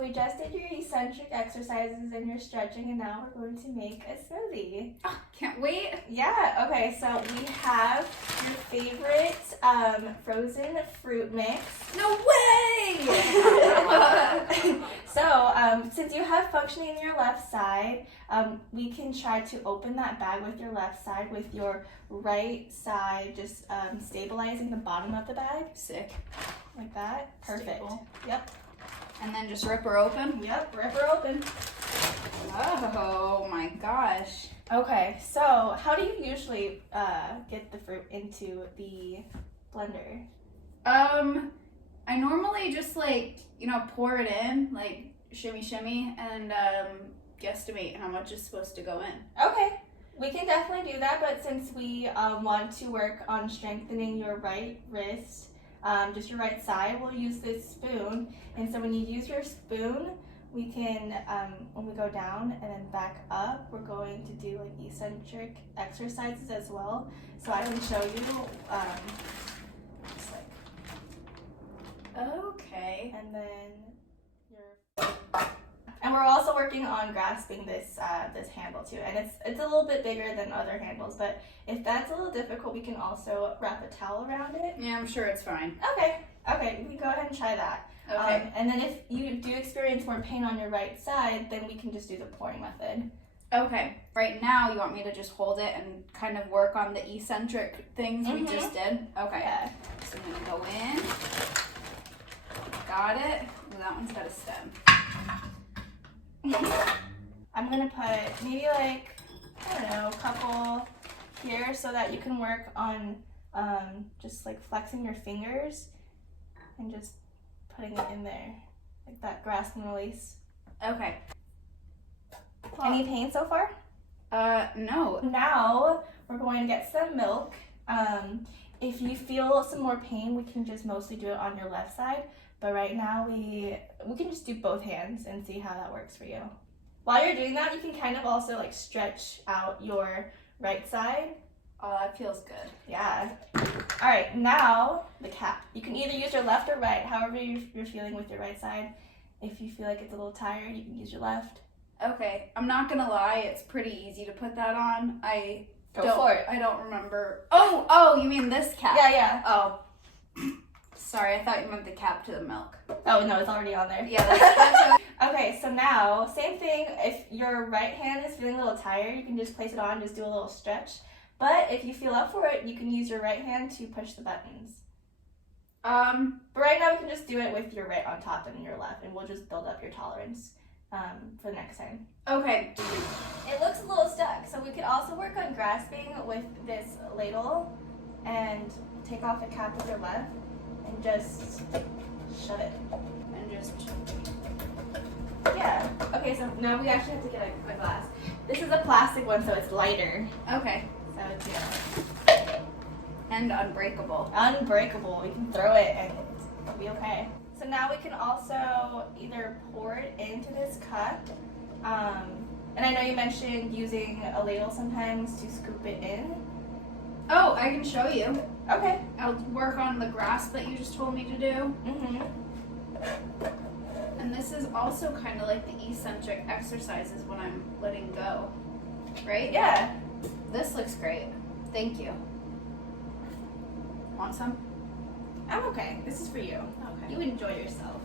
we just did your eccentric exercises and your stretching, and now we're going to make a smoothie. Oh, can't wait. Yeah, okay, so we have your favorite frozen fruit mix. No way! So, since you have functioning in your left side, we can try to open that bag with your left side with your right side, just stabilizing the bottom of the bag. Sick. Like that. Perfect. Stable. Yep. And then just rip her open? Yep, rip her open. Oh my gosh. Okay, so how do you usually get the fruit into the blender? I normally just pour it in, like shimmy shimmy, and guesstimate how much is supposed to go in. Okay, we can definitely do that, but since we want to work on strengthening your right wrist, just your right side, we'll use this spoon. And so when you use your spoon, we can, when we go down and then back up, we're going to do like eccentric exercises as well. So I can show you, just like, Okay. and then and we're also working on grasping this this handle too, and it's a little bit bigger than other handles, but if that's a little difficult, we can also wrap a towel around it. Yeah, I'm sure it's fine. Okay, we can go ahead and try that. Okay. And then if you do experience more pain on your right side, then we can just do the pouring method. Okay. Right now, you want me to just hold it and kind of work on the eccentric things we just did? Okay. Yeah. So I'm going to go in. Got it. Ooh, that one's got a stem. I'm gonna put maybe like, I don't know, a couple here so that you can work on just like flexing your fingers and just putting it in there, like that grasp and release. Okay. Any pain so far? No. Now we're going to get some milk. If you feel some more pain, we can just mostly do it on your left side. But right now we can just do both hands and see how that works for you. While you're doing that, you can kind of also like stretch out your right side. Oh, that feels good. Yeah. All right, now the cap. You can either use your left or right, however you're feeling with your right side. If you feel like it's a little tired, you can use your left. Okay. I'm not going to lie. It's pretty easy to put that on. Go for it. I don't remember. Oh, you mean this cap? Yeah. Oh. Sorry, I thought you meant the cap to the milk. Oh, no, it's already on there. Yeah, that's Okay, so now, same thing. If your right hand is feeling a little tired, you can just place it on, just do a little stretch. But if you feel up for it, you can use your right hand to push the buttons. But right now, we can just do it with your right on top and your left, and we'll just build up your tolerance for the next time. Okay. It looks a little stuck, so we could also work on grasping with this ladle and take off the cap with your left and just shut it. And just... Yeah. Okay, so now we actually have to get a glass. This is a plastic one, so it's lighter. Okay. So it's, yeah. And unbreakable. Unbreakable. We can throw it and it'll be okay. So now we can also either pour it into this cup, and I know you mentioned using a ladle sometimes to scoop it in. Oh, I can show you. Okay. I'll work on the grasp that you just told me to do. Mm-hmm. And this is also kind of like the eccentric exercises when I'm letting go, right? Yeah. This looks great. Thank you. Want some? I'm okay. This is for you. Okay. You enjoy yourself.